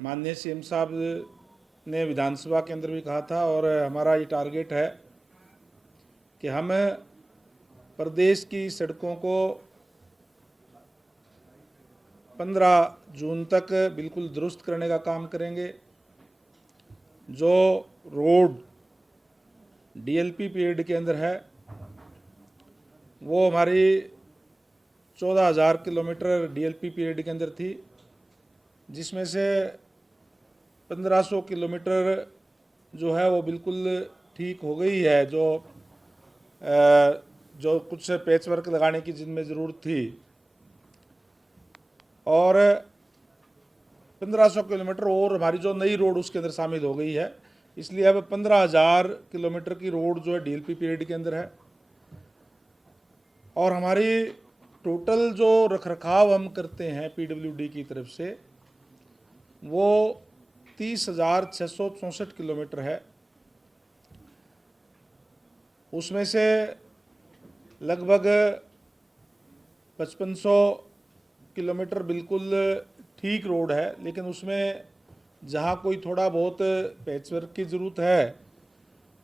माननीय सीएम साहब ने विधानसभा के अंदर भी कहा था और हमारा ये टारगेट है कि हम प्रदेश की सड़कों को 15 जून तक बिल्कुल दुरुस्त करने का काम करेंगे। जो रोड डीएलपी पीरियड के अंदर है वो हमारी 14,000 किलोमीटर डीएलपी पीरियड के अंदर थी, जिसमें से 1500 किलोमीटर जो है वो बिल्कुल ठीक हो गई है। जो कुछ पैच वर्क लगाने की जिनमें ज़रूरत थी, और 1500 किलोमीटर और हमारी जो नई रोड उसके अंदर शामिल हो गई है। इसलिए अब 15,000 किलोमीटर की रोड जो है डीएलपी पीरियड के अंदर है। और हमारी टोटल जो रखरखाव हम करते हैं पीडब्ल्यूडी की तरफ से वो 30,664 किलोमीटर है। उसमें से लगभग 5500 किलोमीटर बिल्कुल ठीक रोड है, लेकिन उसमें जहाँ कोई थोड़ा बहुत पैच वर्क की ज़रूरत है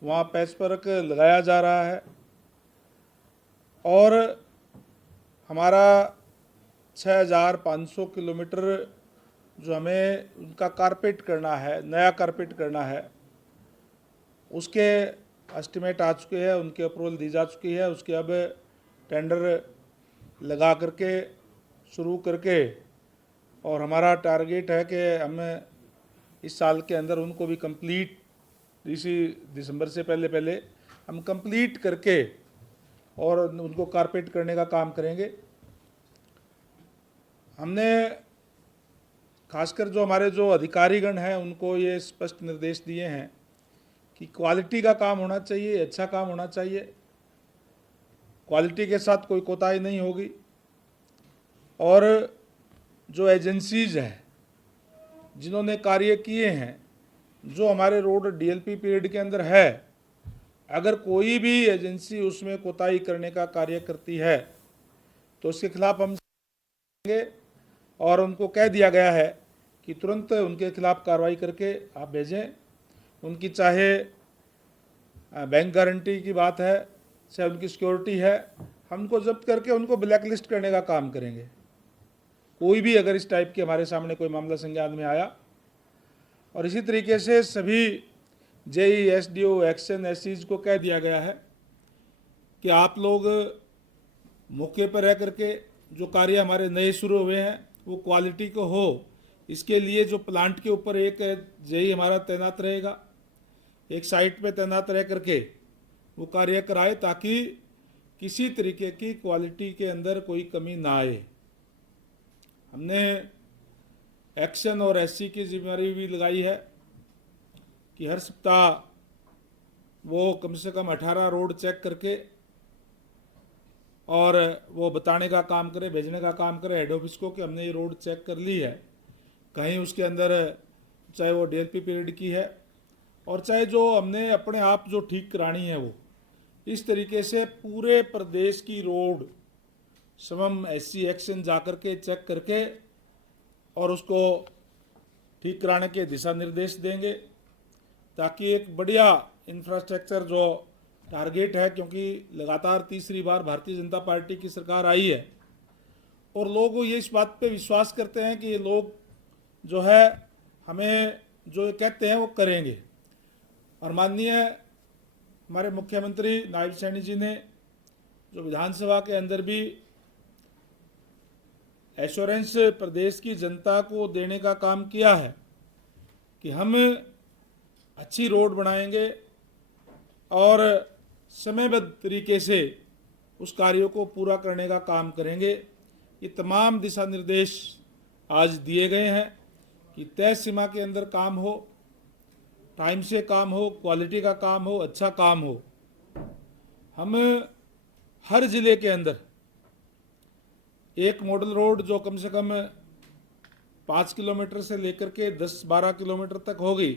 वहाँ पैच वर्क लगाया जा रहा है। और हमारा 6,500 किलोमीटर जो हमें उनका कारपेट करना है, नया कारपेट करना है, उसके एस्टिमेट आ चुके हैं, उनकी अप्रूवल दी जा चुकी है। उसके अब टेंडर लगा करके शुरू करके, और हमारा टारगेट है कि हम इस साल के अंदर उनको भी कंप्लीट, इसी दिसंबर से पहले पहले हम कंप्लीट करके और उनको कारपेट करने का काम करेंगे। हमने खासकर जो हमारे जो अधिकारीगण हैं उनको ये स्पष्ट निर्देश दिए हैं कि क्वालिटी का काम होना चाहिए, अच्छा काम होना चाहिए, क्वालिटी के साथ कोई कोताही नहीं होगी। और जो एजेंसीज हैं जिन्होंने कार्य किए हैं, जो हमारे रोड डीएलपी पीरियड के अंदर है, अगर कोई भी एजेंसी उसमें कोताही करने का कार्य करती है तो उसके खिलाफ हम देंगे। और उनको कह दिया गया है कि तुरंत उनके खिलाफ कार्रवाई करके आप भेजें। उनकी चाहे बैंक गारंटी की बात है, चाहे उनकी सिक्योरिटी है, हम उनको जब्त करके उनको ब्लैक लिस्ट करने का काम करेंगे। कोई भी अगर इस टाइप के हमारे सामने कोई मामला संज्ञान में आया। और इसी तरीके से सभी जेई, एसडीओ, एक्शन, एससीज को कह दिया गया है कि आप लोग मौके पर रह करके जो कार्य हमारे नए शुरू हुए हैं वो क्वालिटी को हो, इसके लिए जो प्लांट के ऊपर एक जेई हमारा तैनात रहेगा, एक साइट पे तैनात रह करके वो कार्य कराए, ताकि किसी तरीके की क्वालिटी के अंदर कोई कमी ना आए। हमने एक्शन और एससी की जिम्मेदारी भी लगाई है कि हर सप्ताह वो कम से कम 18 रोड चेक करके और वो बताने का काम करे, भेजने का काम करे हेड ऑफिस को कि हमने ये रोड चेक कर ली है। कहीं उसके अंदर चाहे वो डीएलपी पीरियड की है और चाहे जो हमने अपने आप जो ठीक करानी है वो, इस तरीके से पूरे प्रदेश की रोड समम एससी एक्शन जा कर के चेक करके और उसको ठीक कराने के दिशा निर्देश देंगे, ताकि एक बढ़िया इंफ्रास्ट्रक्चर जो टारगेट है, क्योंकि लगातार तीसरी बार भारतीय जनता पार्टी की सरकार आई है और लोग ये इस बात पे विश्वास करते हैं कि ये लोग जो है हमें जो कहते हैं वो करेंगे। और माननीय हमारे मुख्यमंत्री नायब सैनी जी ने जो विधानसभा के अंदर भी एश्योरेंस प्रदेश की जनता को देने का काम किया है कि हम अच्छी रोड बनाएंगे और समयबद्ध तरीके से उस कार्यों को पूरा करने का काम करेंगे। ये तमाम दिशा निर्देश आज दिए गए हैं कि तय सीमा के अंदर काम हो, टाइम से काम हो, क्वालिटी का काम हो, अच्छा काम हो। हम हर ज़िले के अंदर एक मॉडल रोड जो कम से कम 5 किलोमीटर से लेकर के 10-12 किलोमीटर तक होगी,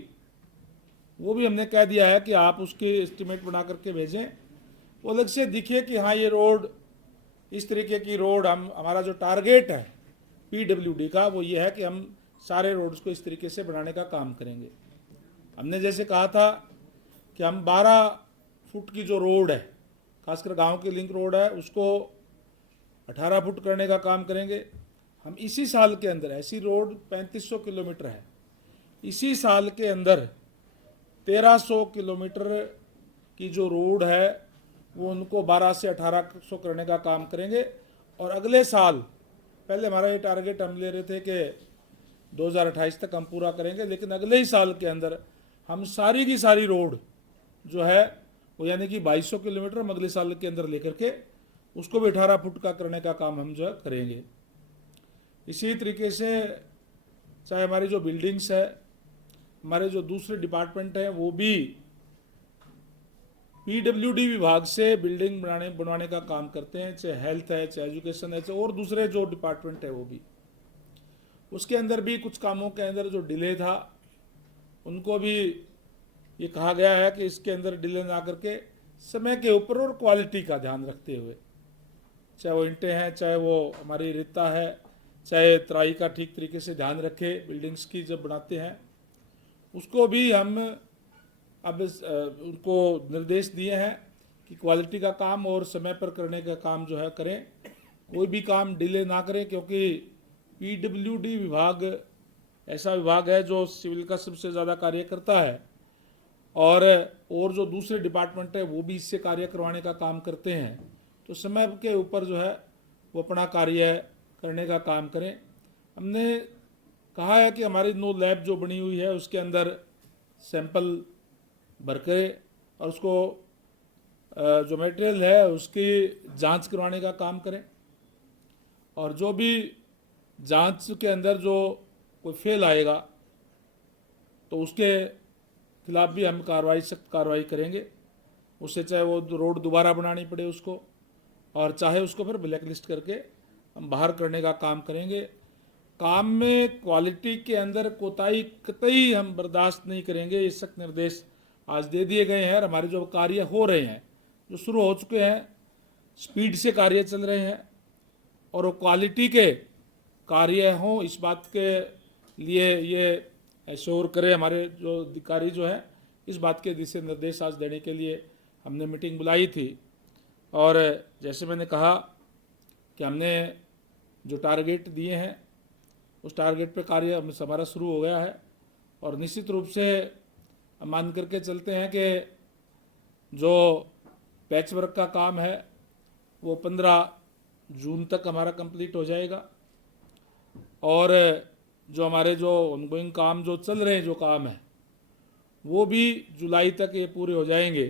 वो भी हमने कह दिया है कि आप उसके एस्टिमेट बना करके भेजें। वो अलग से दिखे कि हाँ ये रोड, इस तरीके की रोड, हमारा जो टारगेट है पीडब्ल्यूडी का वो ये है कि हम सारे रोड्स को इस तरीके से बनाने का काम करेंगे। हमने जैसे कहा था कि हम 12 फुट की जो रोड है, खासकर गांव की लिंक रोड है, उसको 18 फुट करने का काम करेंगे। हम इसी साल के अंदर, ऐसी रोड 3500 किलोमीटर है, इसी साल के अंदर 1300 किलोमीटर की जो रोड है वो उनको 12 से 1800 करने का काम करेंगे। और अगले साल, पहले हमारा ये टारगेट हम ले रहे थे कि 2028 तक हम पूरा करेंगे, लेकिन अगले ही साल के अंदर हम सारी की सारी रोड जो है वो यानी कि 2200 किलोमीटर हम अगले साल के अंदर लेकर के उसको भी 18 फुट का करने का काम हम जो है करेंगे। इसी तरीके से चाहे हमारी जो बिल्डिंग्स है, हमारे जो दूसरे डिपार्टमेंट हैं, वो भी पीडब्ल्यूडी विभाग से बिल्डिंग बनवाने का काम करते हैं, चाहे हेल्थ है, चाहे एजुकेशन है, चाहे और दूसरे जो डिपार्टमेंट है वो भी। उसके अंदर भी कुछ कामों के अंदर जो डिले था उनको भी ये कहा गया है कि इसके अंदर डिले ना करके समय के ऊपर और क्वालिटी का ध्यान रखते हुए, चाहे वो ईंटें हैं, चाहे वो हमारी रेता है, चाहे तराई का ठीक तरीके से ध्यान रखे बिल्डिंग्स की जब बनाते हैं, उसको भी हम अब उनको निर्देश दिए हैं कि क्वालिटी का काम और समय पर करने का काम जो है करें, कोई भी काम डिले ना करें, क्योंकि पीडब्ल्यूडी विभाग ऐसा विभाग है जो सिविल का सबसे ज़्यादा कार्य करता है, और जो दूसरे डिपार्टमेंट है वो भी इससे कार्य करवाने का काम करते हैं। तो समय के ऊपर जो है वो अपना कार्य करने का काम करें। हमने कहा है कि हमारी 9 लैब जो बनी हुई है उसके अंदर सैंपल भर के और उसको जो मटेरियल है उसकी जांच करवाने का काम करें, और जो भी जांच के अंदर जो कोई फेल आएगा तो उसके खिलाफ भी हम सख्त कार्रवाई करेंगे। उससे चाहे वो रोड दोबारा बनानी पड़े उसको, और चाहे उसको फिर ब्लैक लिस्ट करके हम बाहर करने का काम करेंगे। काम में क्वालिटी के अंदर कोताही कतई हम बर्दाश्त नहीं करेंगे। ये सख्त निर्देश आज दे दिए गए हैं, और हमारे जो कार्य हो रहे हैं, जो शुरू हो चुके हैं, स्पीड से कार्य चल रहे हैं, और वो क्वालिटी के कार्य हों, इस बात के लिए ये एश्योर करें हमारे जो अधिकारी जो हैं। इस बात के दिशा निर्देश आज देने के लिए हमने मीटिंग बुलाई थी। और जैसे मैंने कहा कि हमने जो टारगेट दिए हैं उस टारगेट पे कार्य हमारा शुरू हो गया है, और निश्चित रूप से हम मान करके चलते हैं कि जो पैच वर्क का काम है वो 15 जून तक हमारा कंप्लीट हो जाएगा, और जो हमारे जो ऑनगोइंग काम जो चल रहे हैं जो काम है वो भी जुलाई तक ये पूरे हो जाएंगे।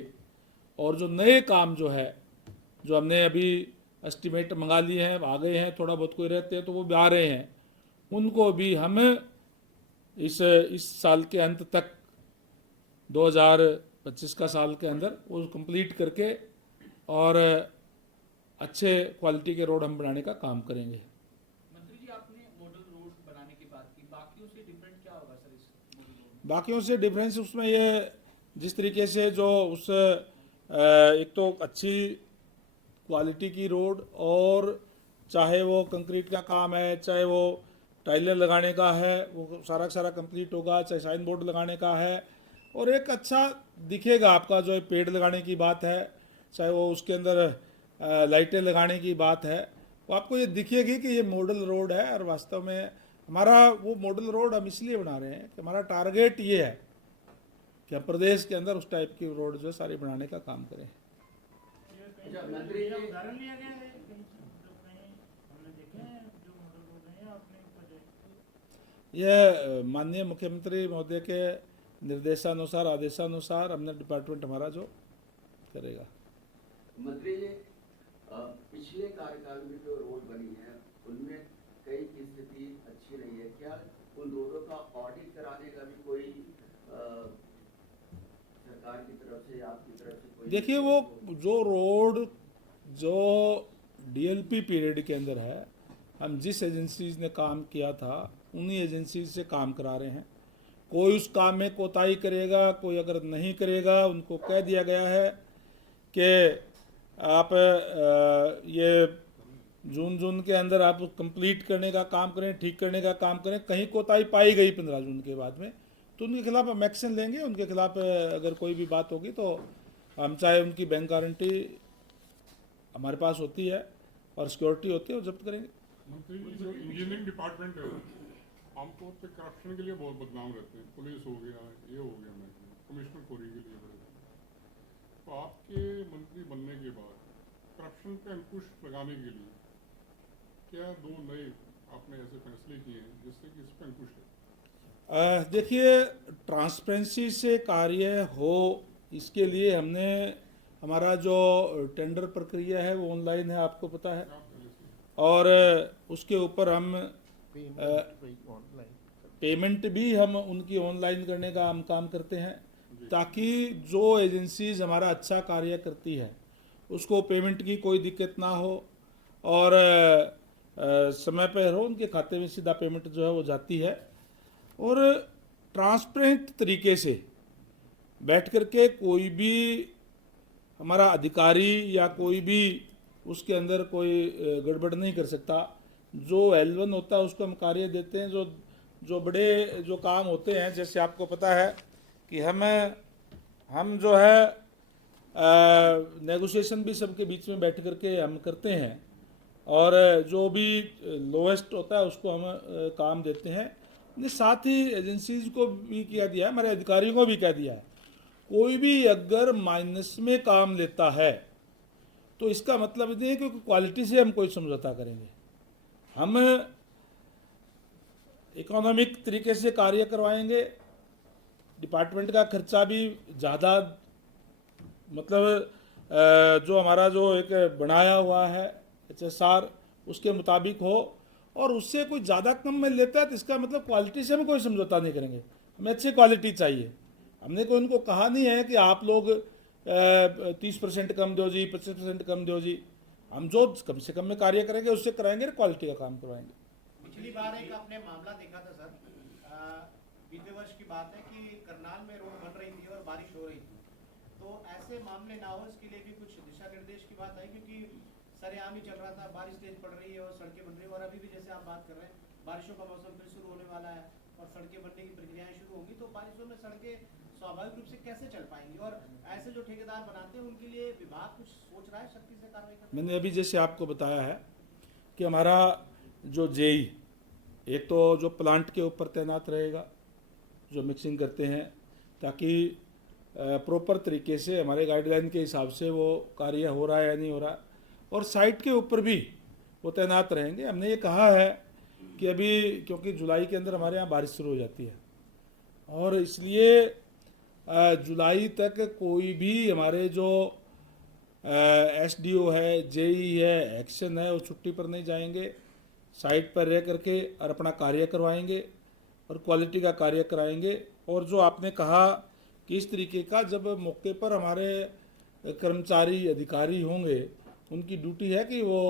और जो नए काम जो है, जो हमने अभी एस्टिमेट मंगा लिए हैं, आ गए हैं, थोड़ा बहुत कोई रहते हैं तो वो भी आ रहे हैं, उनको भी हम इस साल के अंत तक 2025 का साल के अंदर वो कंप्लीट करके और अच्छे क्वालिटी के रोड हम बनाने का काम करेंगे। मंत्री जी, आपने मॉडल रोड बनाने की बात की, बाकियों से डिफरेंट क्या होगा सर इस मॉडल रोड? बाकियों से डिफरेंस उसमें ये जिस तरीके से जो उस एक तो अच्छी क्वालिटी की रोड, और चाहे वो कंक्रीट का काम है, चाहे वो टाइलर लगाने का है, वो सारा सारा कंप्लीट होगा, चाहे साइन बोर्ड लगाने का है, और एक अच्छा दिखेगा आपका जो पेड़ लगाने की बात है, चाहे वो उसके अंदर लाइटें लगाने की बात है, वो आपको ये दिखेगी कि ये मॉडल रोड है। और वास्तव में हमारा वो मॉडल रोड हम इसलिए बना रहे हैं कि हमारा टारगेट ये है कि हम प्रदेश के अंदर उस टाइप की रोड जो सारी बनाने का काम करें। उदाहरण लिया गया है हमने देखे हैं जो मॉडल रोड हैं आपने यह माननीय मुख्यमंत्री महोदय के निर्देशानुसार, आदेशानुसार हमने डिपार्टमेंट हमारा जो करेगा। मंत्री जी, पिछले कार्यकाल में जो रोड बनी है उनमें कई की स्थिति अच्छी नहीं है, क्या उन रोडों का ऑडिट कराने का भी कोई सरकार की तरफ से, आपकी तरफ से कोई? देखिए, वो जो रोड जो डीएलपी पीरियड के अंदर है, हम जिस एजेंसीज ने काम किया था उन्हीं एजेंसी से काम करा रहे हैं। कोई उस काम में कोताही करेगा, कोई अगर नहीं करेगा, उनको कह दिया गया है कि आप ये जून के अंदर आप कंप्लीट करने का काम करें, ठीक करने का काम करें, कहीं कोताही पाई गई 15 जून के बाद में तो उनके खिलाफ हम एक्शन लेंगे। उनके खिलाफ अगर कोई भी बात होगी तो हम चाहे उनकी बैंक गारंटी हमारे पास होती है और सिक्योरिटी होती है वो जब्त करेंगे। मंत्री जी, जो इंजीनियरिंग डिपार्टमेंट है आमतौर पे करप्शन के लिए बहुत बदनाम रहते हैं। पुलिस हो गया, ये हो गया, महकमे कमिश्नर खोरी के लिए बड़े। तो आपके मंत्री बनने के बाद करप्शन पे अंकुश लगाने के लिए क्या दो नए आपने ऐसे फैसले किए हैं जिससे कि इस पे अंकुश है? देखिए, ट्रांसपेरेंसी से कार्य हो इसके लिए हमने हमारा जो टेंडर प्रक्रिया है वो ऑनलाइन है, आपको पता है, क्या पहले से और उसके ऊपर हम पेमेंट भी हम उनकी ऑनलाइन करने का हम काम करते हैं ताकि जो एजेंसीज हमारा अच्छा कार्य करती है उसको पेमेंट की कोई दिक्कत ना हो और समय पर हो, उनके खाते में सीधा पेमेंट जो है वो जाती है। और ट्रांसपेरेंट तरीके से बैठ करके कोई भी हमारा अधिकारी या कोई भी उसके अंदर कोई गड़बड़ नहीं कर सकता। जो L1 होता है उसको हम कार्य देते हैं। जो बड़े जो काम होते हैं, जैसे आपको पता है कि हम जो है नेगोशिएशन भी सबके बीच में बैठ करके हम करते हैं और जो भी लोएस्ट होता है उसको हम काम देते हैं। साथ ही एजेंसीज को भी कह दिया है, हमारे अधिकारियों को भी कह दिया है, कोई भी अगर माइनस में काम लेता है तो इसका मतलब नहीं है कि क्वालिटी से हम कोई समझौता करेंगे। हम इकोनॉमिक तरीके से कार्य करवाएंगे। डिपार्टमेंट का खर्चा भी ज़्यादा मतलब जो हमारा जो एक बनाया हुआ है HSR उसके मुताबिक हो और उससे कोई ज़्यादा कम में लेता है तो इसका मतलब क्वालिटी से हम कोई समझौता नहीं करेंगे। हमें अच्छी क्वालिटी चाहिए। हमने कोई उनको कहा नहीं है कि आप लोग 30% कम दो जी, 25% कम दो जी। हम जो कम से कम में कार्य करेंगे उससे कराएंगे, क्वालिटी का काम करवाएंगे। पिछली बार एक आपने मामला देखा था सर, बीते वर्ष की बात है कि करनाल में रोड बन रही थी और बारिश हो रही थी, तो ऐसे मामले ना हो इसके लिए भी कुछ दिशा निर्देश की बात आई, क्योंकि सरेआम ही चल रहा था, बारिश तेज पड़ रही है और सड़कें बन रही है और अभी भी जैसे आप बात कर रहे हैं बारिशों का मौसम फिर शुरू होने वाला है और सड़कें बनने की प्रक्रियाएं शुरू होंगी, तो बारिशों में सड़कें स्वाभाविक रूप से कैसे चल पाएंगी? और ऐसे जो ठेकेदार बनाते हैं उनके लिए विभाग कुछ सोच रहा है सख्ती से कार्रवाई करने? मैंने अभी जैसे आपको बताया है कि हमारा जो जेई एक तो जो प्लांट के ऊपर तैनात रहेगा, जो मिक्सिंग करते हैं, ताकि प्रॉपर तरीके से हमारे गाइडलाइन के हिसाब से वो कार्य हो रहा है या नहीं हो रहा, और साइट के ऊपर भी वो तैनात रहेंगे। हमने ये कहा है कि अभी क्योंकि जुलाई के अंदर हमारे यहाँ बारिश शुरू हो जाती है और इसलिए जुलाई तक कोई भी हमारे जो SDO है, जेई है, एक्शन है, वो छुट्टी पर नहीं जाएंगे, साइट पर रह करके और अपना कार्य करवाएंगे और क्वालिटी का कार्य कराएंगे। और जो आपने कहा कि इस तरीके का जब मौके पर हमारे कर्मचारी अधिकारी होंगे, उनकी ड्यूटी है कि वो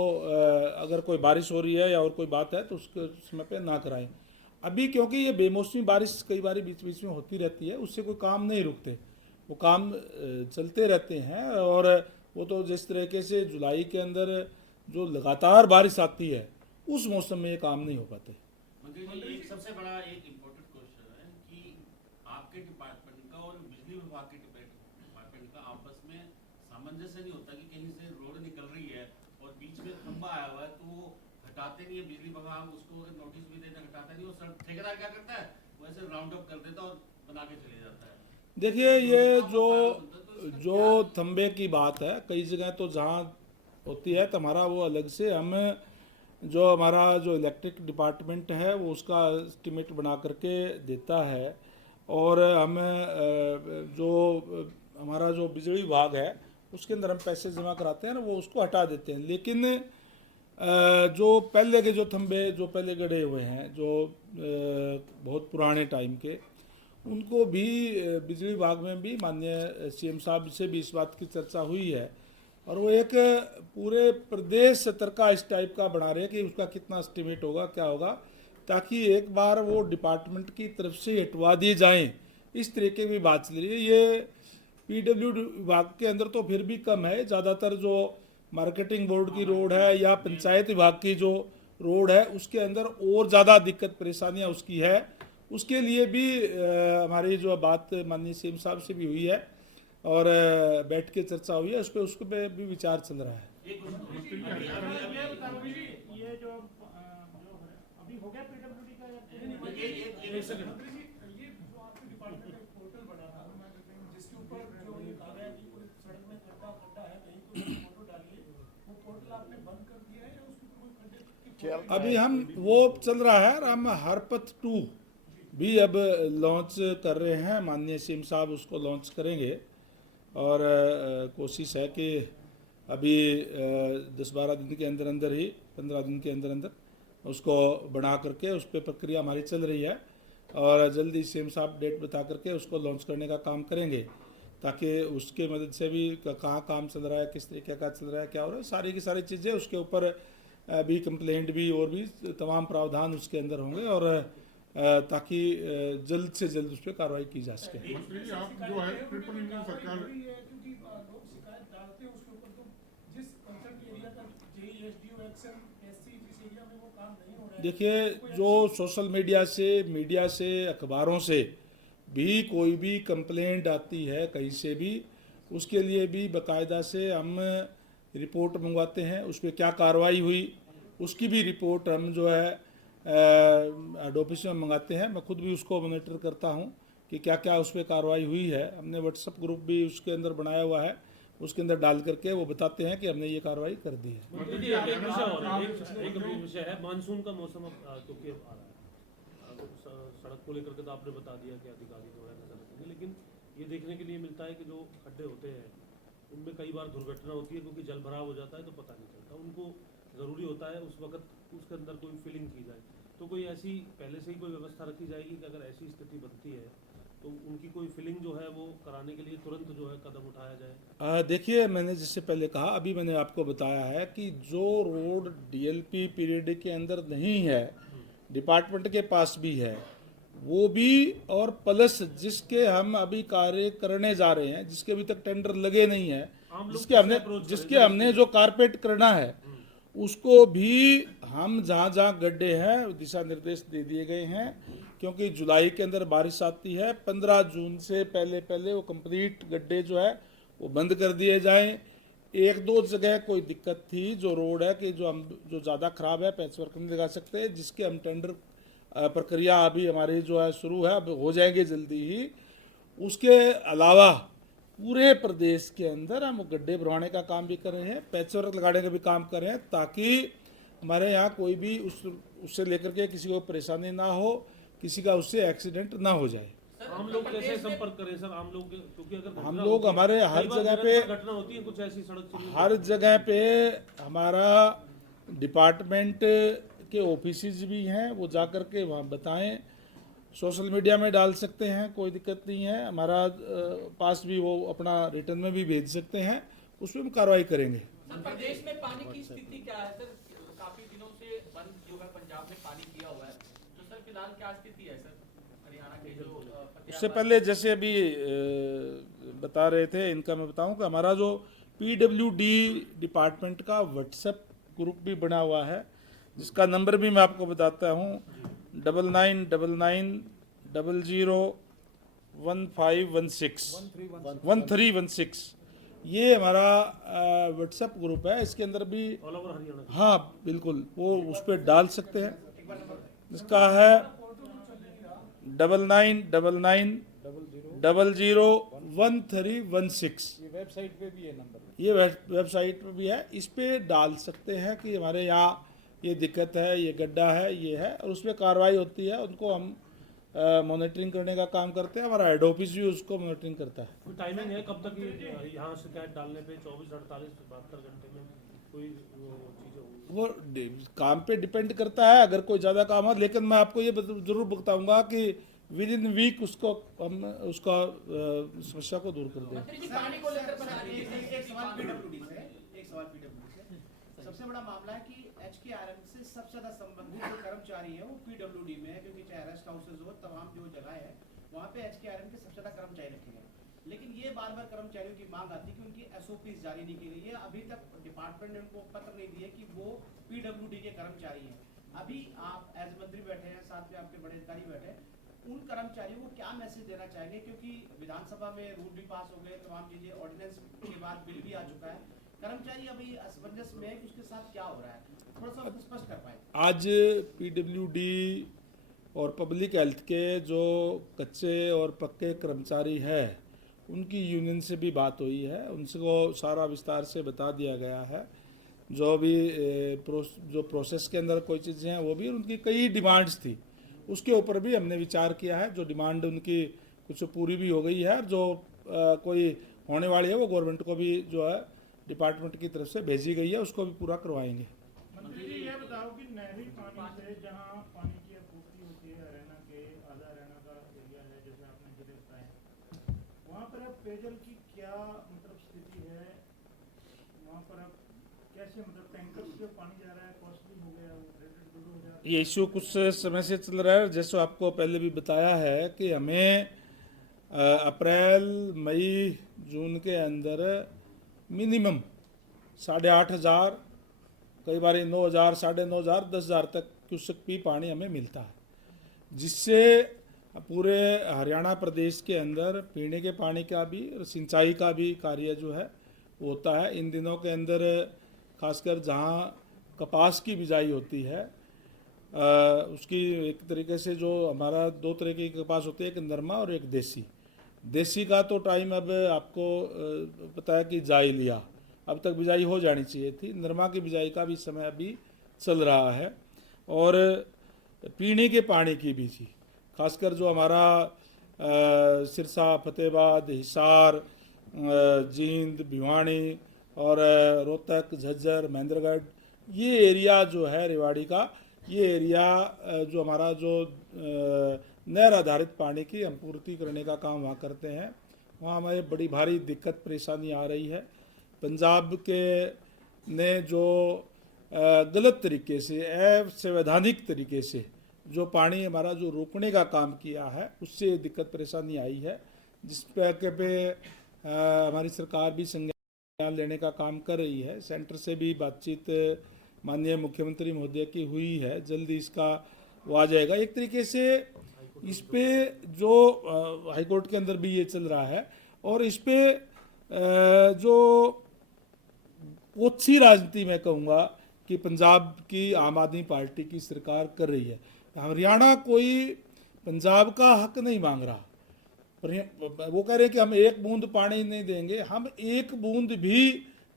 अगर कोई बारिश हो रही है या और कोई बात है तो उसके समय पे ना कराएं। अभी क्योंकि ये बेमौसमी बारिश कई बार बीच बीच में होती रहती है, उससे कोई काम नहीं रुकते, वो काम चलते रहते हैं। और वो तो जिस तरीके से जुलाई के अंदर जो लगातार बारिश आती है उस मौसम में ये काम नहीं हो पाते। मंत्री जी, एक सबसे बड़ा एक इम्पोर्टेंट क्वेश्चन है कि आपके डिपार्टमेंट का और बिजली विभाग के डिपार्टमेंट का आपस में सामंजस्य नहीं होता कि कहीं से रोड निकल रही है और बीच में खंबा आया हुआ है तो वो हटाते नहीं है बिजली विभाग, उसको अगर नोटिस भी देते हटाता नहीं, वो ठेकेदार क्या करता है वो ऐसे राउंड अप कर देता और बना के चले जाता है। देखिए, ये जो थंबे की बात है, कई जगह तो जहाँ होती है तो हमारा वो अलग से हम जो हमारा जो इलेक्ट्रिक डिपार्टमेंट है वो उसका एस्टिमेट बना करके देता है और हम जो हमारा जो बिजली विभाग है उसके अंदर हम पैसे जमा कराते हैं ना, वो उसको हटा देते हैं। लेकिन जो पहले के जो थंबे जो पहले गड़े हुए हैं जो बहुत पुराने टाइम के, उनको भी बिजली विभाग में भी माननीय CM साहब से भी इस बात की चर्चा हुई है और वो एक पूरे प्रदेश स्तर का इस टाइप का बना रहे हैं कि उसका कितना एस्टिमेट होगा, क्या होगा, ताकि एक बार वो डिपार्टमेंट की तरफ से हटवा दिए जाएं। इस तरीके की बात चल रही है। ये PWD विभाग के अंदर तो फिर भी कम है, ज़्यादातर जो मार्केटिंग बोर्ड की रोड है या पंचायत विभाग की जो रोड है उसके अंदर और ज़्यादा दिक्कत परेशानियां उसकी है। उसके लिए भी हमारी जो बात माननीय सीएम साहब से भी हुई है और बैठ के चर्चा हुई है, उस पे भी विचार चल रहा है। ये जो अभी हो गया पीडब्ल्यूडी का एक सेकंड, ये जो आपके डिपार्टमेंट का पोर्टल बना था जिसके ऊपर जो ये आ रहा है कि कोई सड़क में खड्डा है कहीं तो फोटो डालिए, वो पोर्टल आपने बंद कर दिया है या उसके ऊपर कोई खड्डे अभी हम वो चल रहा है और हम हरपथ 2 भी अब लॉन्च कर रहे हैं। माननीय सीएम साहब उसको लॉन्च करेंगे और कोशिश है कि अभी 10-12 दिन के अंदर अंदर ही 15 दिन के अंदर अंदर उसको बना करके उस पर प्रक्रिया हमारी चल रही है और जल्दी सीएम साहब डेट बता करके उसको लॉन्च करने का काम करेंगे ताकि उसके मदद से भी कहाँ काम चल रहा है, किस तरीके का चल रहा है, क्या हो रहा है, सारी की सारी चीज़ें उसके ऊपर भी कंप्लेंट भी और भी तमाम प्रावधान उसके अंदर होंगे और ताकि जल्द से जल्द उस पर कार्रवाई की जा सके। मंत्री जी, आप जो है ट्रिपल इंजन सरकार क्योंकि लोग शिकायत डालते हैं उसके ऊपर, तो जिस कंसर्न एरिया का जेईएसडीओ एक्शन एससी जिस एरिया में वो काम नहीं हो रहा है, देखिए जो सोशल मीडिया से अखबारों से भी कोई भी कंप्लेंट आती है कहीं से भी, उसके लिए भी बाकायदा से हम रिपोर्ट मंगवाते हैं, उस पर क्या कार्रवाई हुई उसकी भी रिपोर्ट हम जो है हेड ऑफिस में मंगाते हैं। मैं खुद भी उसको मॉनिटर करता हूं कि क्या क्या उस पर कार्रवाई हुई है। हमने व्हाट्सएप ग्रुप भी उसके अंदर बनाया हुआ है, उसके अंदर डाल करके वो बताते हैं कि हमने ये कार्रवाई कर दी है। एक विषय है मानसून का मौसम अब क्योंकि अब आ रहा है, सड़क को लेकर के तो आपने बता दिया कि अधिकारी जो है नजर रखेंगे, लेकिन ये देखने के लिए मिलता है कि जो खड्डे होते हैं उनमें कई बार दुर्घटना होती है क्योंकि जल भराव हो जाता है तो पता नहीं चलता। उनको ज़रूरी होता है उस वक्त उसके अंदर कोई फिलिंग की जाए, तो कोई ऐसी पहले से ही कोई व्यवस्था रखी जाएगी कि अगर ऐसी स्थिति बनती है तो उनकी कोई फिलिंग जो है वो कराने के लिए तुरंत जो है कदम उठाया जाए। देखिए मैंने जिससे पहले कहा, अभी मैंने आपको बताया है कि जो रोड डीएलपी पीरियड के अंदर नहीं है, डिपार्टमेंट के पास भी है, वो भी और प्लस जिसके हम अभी कार्य करने जा रहे हैं, जिसके अभी तक टेंडर लगे नहीं है, जिसके हमने जो कारपेट करना है उसको भी हम जहाँ जहाँ गड्ढे हैं दिशा निर्देश दे दिए गए हैं क्योंकि जुलाई के अंदर बारिश आती है। 15 जून से पहले वो कंप्लीट गड्ढे जो है वो बंद कर दिए जाएं। 1-2 जगह कोई दिक्कत थी, जो रोड है कि जो ज़्यादा ख़राब है पैचवर्क नहीं लगा सकते, जिसके हम टेंडर प्रक्रिया अभी हमारी जो है शुरू है, अब हो जाएगी जल्दी ही। उसके अलावा पूरे प्रदेश के अंदर हम गड्ढे भरवाने का काम भी कर रहे हैं, पैचवर्क लगाने का भी काम कर रहे हैं ताकि हमारे यहाँ कोई भी उससे लेकर के किसी को परेशानी ना हो, किसी का उससे एक्सीडेंट ना हो जाए। आम लोग कैसे संपर्क करें सर? आम लोग क्योंकि अगर हम लोग हमारे हर जगह पे घटना होती है कुछ ऐसी सड़क हर जगह पे हमारा डिपार्टमेंट के ऑफिसेज भी हैं, वो जा कर के वहाँ बताएं। सोशल मीडिया में डाल सकते हैं, कोई दिक्कत नहीं है। हमारा पास भी वो अपना रिटर्न में भी भेज सकते हैं, उस पर हम कार्रवाई करेंगे। सर प्रदेश में पानी की स्थिति क्या है सर? काफी दिनों से बंद जो है पंजाब में पानी किया हुआ है, तो सर फिलहाल क्या स्थिति है सर हरियाणा के जो? उससे पहले जैसे अभी बता रहे थे, इनका मैं बताऊं कि हमारा जो पीडब्ल्यूडी डिपार्टमेंट का व्हाट्सएप ग्रुप भी बना हुआ है, जिसका नंबर भी मैं आपको बताता हूं 9999001516 ये हमारा व्हाट्सएप ग्रुप है। इसके अंदर भी ऑल ओवर हरियाणा, हाँ बिल्कुल, वो उस पर डाल सकते हैं। इसका है 9999001316। ये वेबसाइट पे भी है नंबर, ये वेबसाइट पर भी है, इस पे डाल सकते हैं कि हमारे यहाँ ये दिक्कत है, ये गड्ढा है, ये है, और उसमें कार्रवाई होती है। उनको हम मॉनिटरिंग करने का काम करते हैं, हमारा हेड ऑफिस भी उसको मॉनिटरिंग करता है। कोई टाइमिंग है कब तक यहाँ शिकायत डालने पे? 24, 48, 72 घंटे में कोई चीज़ें होंगी? वो काम पे डिपेंड करता है, अगर कोई ज़्यादा काम है, लेकिन मैं आपको ये जरूर बताऊंगा कि विद इन वीक उसको हम उसका समस्या को दूर कर दें। पानी को लेकर बना रही है एक सवाल पीडब्ल्यूडी से। सबसे बड़ा मामला है कि एचकेआरएम से सबसे ज्यादा संबंधित जो कर्मचारी है वो पीडब्ल्यूडी में है, क्योंकि चाहे रेस्ट हाउसेज हो, तमाम जो जगह है वहाँ पे एचकेआरएम के सबसे ज्यादा कर्मचारी रखे गए। लेकिन ये बार बार कर्मचारियों की मांग आती है कि उनकी एसओपी जारी नहीं की गई है। अभी तक डिपार्टमेंट ने उनको पत्र नहीं दिए कि वो पीडब्ल्यूडी के कर्मचारी हैं। अभी आप एज मंत्री बैठे हैं, साथ में आपके बड़े अधिकारी बैठे हैं, उन कर्मचारियों को क्या मैसेज देना चाहेंगे? क्योंकि विधानसभा में रूल भी पास हो गए, तमाम चीजें, ऑर्डिनेंस के बाद बिल भी आ चुका है, कर्मचारी अभी असमंजस में है कि उसके साथ क्या हो रहा है, थोड़ा सा स्पष्ट कर पाए। आज पीडब्ल्यूडी और पब्लिक हेल्थ के जो कच्चे और पक्के कर्मचारी हैं उनकी यूनियन से भी बात हुई है, उनको सारा विस्तार से बता दिया गया है। जो भी जो प्रोसेस के अंदर कोई चीज़ें हैं वो भी, उनकी कई डिमांड्स थी, उसके ऊपर भी हमने विचार किया है। जो डिमांड उनकी कुछ पूरी भी हो गई है, और जो कोई होने वाली है वो गवर्नमेंट को भी जो है डिपार्टमेंट की तरफ से भेजी गई है, उसको भी पूरा करवाएंगे। मंत्री जी ये बताओ कि नहरी पानी से जहाँ पानी की आपूर्ति होती है हरियाणा के, आधा हरियाणा का एरिया है जैसे आपने जिले बताए, वहाँ पर अब पेयजल की क्या मतलब स्थिति है? वहाँ पर अब कैसे मतलब टैंकर से पानी जा रहा है, कॉस्टली हो गया, रेटेड 2,000? ये इशू कुछ समय से चल रहा है, जैसे आपको पहले भी बताया है कि हमें अप्रैल मई जून के अंदर मिनिमम 8,500, कई बार 9,000, 9,500, 10,000 तक क्यूसेक भी पानी हमें मिलता है, जिससे पूरे हरियाणा प्रदेश के अंदर पीने के पानी का भी और सिंचाई का भी कार्य जो है वो होता है। इन दिनों के अंदर खासकर जहाँ कपास की बिजाई होती है, उसकी एक तरीके से जो हमारा 2 तरह की कपास होती है, एक नरमा और एक देसी। देसी का तो टाइम अब आपको पता है कि जा ही लिया, अब तक बिजाई हो जानी चाहिए थी। नरमा की बिजाई का भी समय अभी चल रहा है, और पीने के पानी की भी थी, खासकर जो हमारा सिरसा, फतेहाबाद, हिसार, जींद, भिवानी और रोहतक, झज्जर, महेंद्रगढ़, ये एरिया जो है रेवाड़ी का, ये एरिया जो हमारा जो नहर आधारित पानी की हम पूर्ति करने का काम वहाँ करते हैं, वहाँ हमें बड़ी भारी दिक्कत परेशानी आ रही है। पंजाब के ने जो गलत तरीके से, असंवैधानिक तरीके से जो पानी हमारा जो रोकने का काम किया है, उससे दिक्कत परेशानी आई है, जिस पे हमारी सरकार भी संज्ञान लेने का काम कर रही है। सेंटर से भी बातचीत माननीय मुख्यमंत्री महोदय की हुई है, जल्दी इसका वो आ जाएगा। एक तरीके से इस पे जो हाईकोर्ट के अंदर भी ये चल रहा है, और इस पे जो ओछी राजनीति मैं कहूँगा कि पंजाब की आम आदमी पार्टी की सरकार कर रही है। हरियाणा कोई पंजाब का हक नहीं मांग रहा, वो कह रहे हैं कि हम एक बूंद पानी नहीं देंगे, हम एक बूंद भी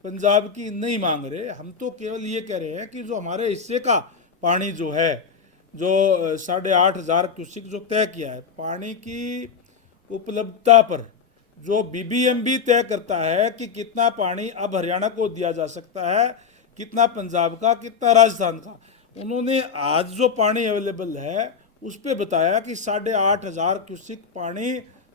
पंजाब की नहीं मांग रहे। हम तो केवल ये कह रहे हैं कि जो हमारे हिस्से का पानी जो है, जो 8,500 क्यूसेक जो तय किया है, पानी की उपलब्धता पर जो बीबीएमबी तय करता है कि कितना पानी अब हरियाणा को दिया जा सकता है, कितना पंजाब का, कितना राजस्थान का, उन्होंने आज जो पानी अवेलेबल है उस पे बताया कि 8,500 क्यूसेक पानी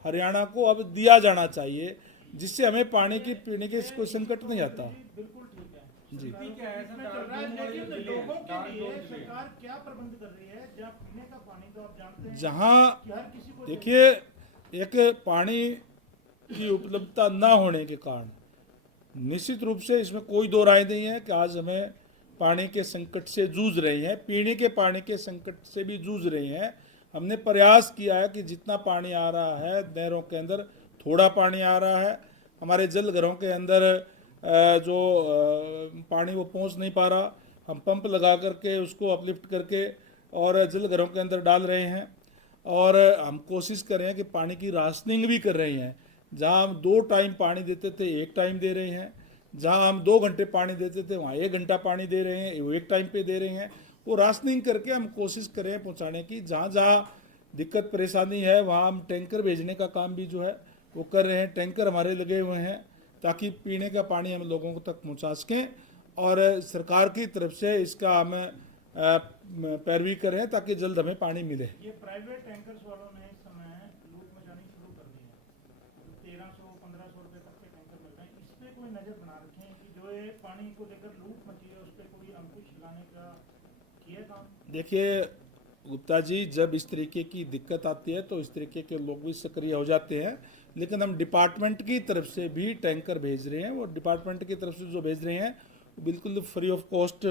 हरियाणा को अब दिया जाना चाहिए, जिससे हमें पानी की पीने की कोई संकट नहीं आता। बिल्कुल ठीक है जी। इसमें चल रहा है, लेकिन लोगों के लिए सरकार क्या प्रबंध कर रही है? जहाँ पीने का पानी तो आप जानते हैं जहाँ कि हर किसी को देखिए, एक पानी की उपलब्धता न होने के कारण निश्चित रूप से इसमें कोई दो राय नहीं है कि आज हमें पानी के संकट से जूझ रहे हैं, पीने के पानी के संकट से भी जूझ रहे हैं। हमने प्रयास किया है कि जितना पानी आ रहा है नहरों के अंदर, थोड़ा पानी आ रहा है, हमारे जल घरों के अंदर जो पानी वो पहुंच नहीं पा रहा, हम पंप लगा करके उसको अपलिफ्ट करके और जल घरों के अंदर डाल रहे हैं, और हम कोशिश कर रहे हैं कि पानी की राशनिंग भी कर रहे हैं। जहां हम 2 टाइम पानी देते थे 1 टाइम दे रहे हैं, जहां हम 2 घंटे पानी देते थे वहाँ 1 घंटा पानी दे रहे हैं, वो 1 टाइम पे दे रहे हैं। वो राशनिंग करके हम कोशिश कर रहे हैं पहुँचाने की। जहाँ जहाँ दिक्कत परेशानी है वहाँ हम टैंकर भेजने का काम भी जो है वो कर रहे हैं। टैंकर हमारे लगे हुए हैं ताकि पीने का पानी हम लोगों को तक पहुँचा सकें, और सरकार की तरफ से इसका हम पैरवी कर रहे हैं ताकि जल्द हमें पानी मिले। ये प्राइवेट टैंकर्स वालों ने इस समय लूट मचानी शुरू कर दी है। 1,300-1,500 रुपए तक के टैंकर मिल रहे हैं। इस पे कोई नजर बना रखें कि जो ये पानी को लेकर लूट मची है उस पर कोई अंकुश लगाने का किया काम? देखिए, गुप्ता जी, जब इस तरीके की दिक्कत आती है तो इस तरीके के लोग भी सक्रिय हो जाते हैं, लेकिन हम डिपार्टमेंट की तरफ से भी टैंकर भेज रहे हैं। वो डिपार्टमेंट की तरफ से जो भेज रहे हैं वो बिल्कुल फ्री ऑफ कॉस्ट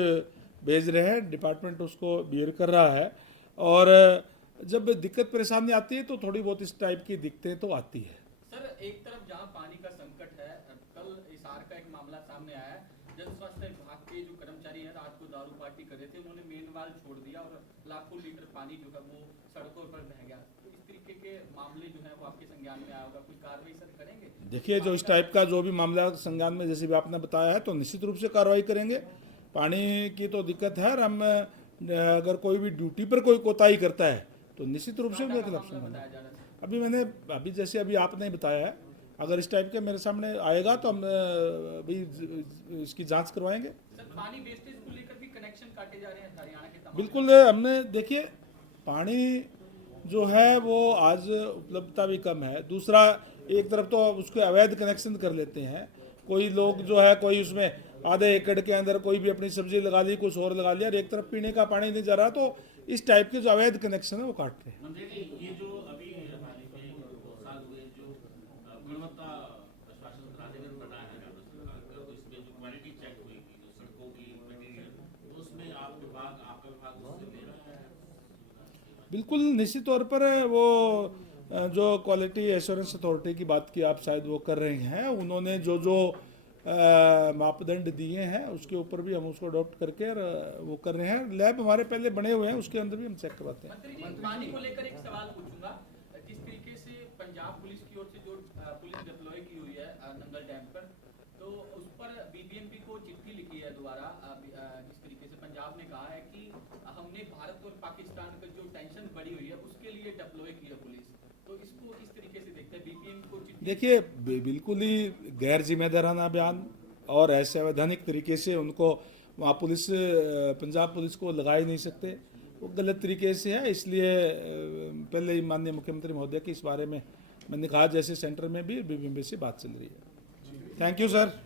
भेज रहे हैं, डिपार्टमेंट उसको बियर कर रहा है। और जब दिक्कत परेशानी आती है तो थोड़ी बहुत इस टाइप की दिक्कतें तो आती है। सर, एक तरफ जहां पानी का संकट है, कल हिसार का एक मामला सामने आया है। जन स्वास्थ्य विभाग के जो कर्मचारी हैं रात को दारू पार्टी कर रहे थे, उन्होंने मेन वाल छोड़ दिया और लाखों लीटर पानी जो है वो सड़कों पर बह गया। तो इस तरीके के मामले जो है वो आपके संज्ञान में आया होगा, कुछ कार्रवाई सर करेंगे? देखिए, जो इस टाइप का जो भी मामला संज्ञान में जैसे भी आपने बताया है तो निश्चित रूप से कार्रवाई करेंगे। पानी की तो दिक्कत है और हम अगर कोई भी ड्यूटी पर कोई कोताही करता है तो निश्चित रूप से उनके खिलाफ सुनाएंगे। अभी जैसे अभी आपने बताया है, अगर इस टाइप के मेरे सामने आएगा तो हम अभी इसकी जांच करवाएंगे। सर, पानी वेस्टेज को लेकर भी कनेक्शन काटे जा रहे हैं हरियाणा के तमाम। बिल्कुल, हमने देखिए पानी जो है वो आज उपलब्धता भी कम है। दूसरा, एक तरफ तो उसके अवैध कनेक्शन कर लेते हैं कोई लोग जो है, कोई उसमें आधे एकड़ के अंदर कोई भी अपनी सब्जी लगा ली, कुछ और लगा लिया, और एक तरफ पीने का पानी नहीं जा रहा। तो इस टाइप के जो अवैध कनेक्शन है वो काट रहे हैं। मंत्री जी, ये जो अभी हाल ही में 2 साल हुए जो गुणवत्ता आश्वासन प्राधिकरण बना है सरकार का, तो इसमें जो क्वालिटी चेक हुई जो सड़कों की मटेरियल, तो उसमें आप विभाग, आपका विभाग उससे ले रहा है? बिल्कुल, निश्चित तौर पर वो जो क्वालिटी एश्योरेंस अथॉरिटी की बात की आप शायद वो कर रहे हैं, उन्होंने जो जो मापदंड दिए हैं उसके ऊपर भी हम उसको अडॉप्ट करके और वो कर रहे हैं। लैब हमारे पहले बने हुए हैं, उसके अंदर भी हम चेक करवाते हैं। मंत्री जी, पानी को लेकर एक सवाल पूछूंगा। किस तरीके से पंजाब पुलिस की ओर से जो पुलिस डिप्लॉय की हुई है नंगल डैम पर, तो उस पर बीबीएमपी को चिट्ठी लिखी है दोबारा। जिस तरीके से पंजाब ने कहा है कि हमने भारत और पाकिस्तान का जो टेंशन बढ़ी हुई है उसके लिए डिप्लॉय की है पुलिस, तो इसको किस तरीके से देखते हैं? बीबीएम को देखिए, बिल्कुल ही गैर जिम्मेदाराना बयान और असंवैधानिक तरीके से उनको वहाँ पुलिस, पंजाब पुलिस को लगा ही नहीं सकते, वो गलत तरीके से है। इसलिए पहले ही माननीय मुख्यमंत्री महोदय की इस बारे में मैंने कहा, जैसे सेंटर में भी बीबीएमपी से बात चल रही है। Thank you sir.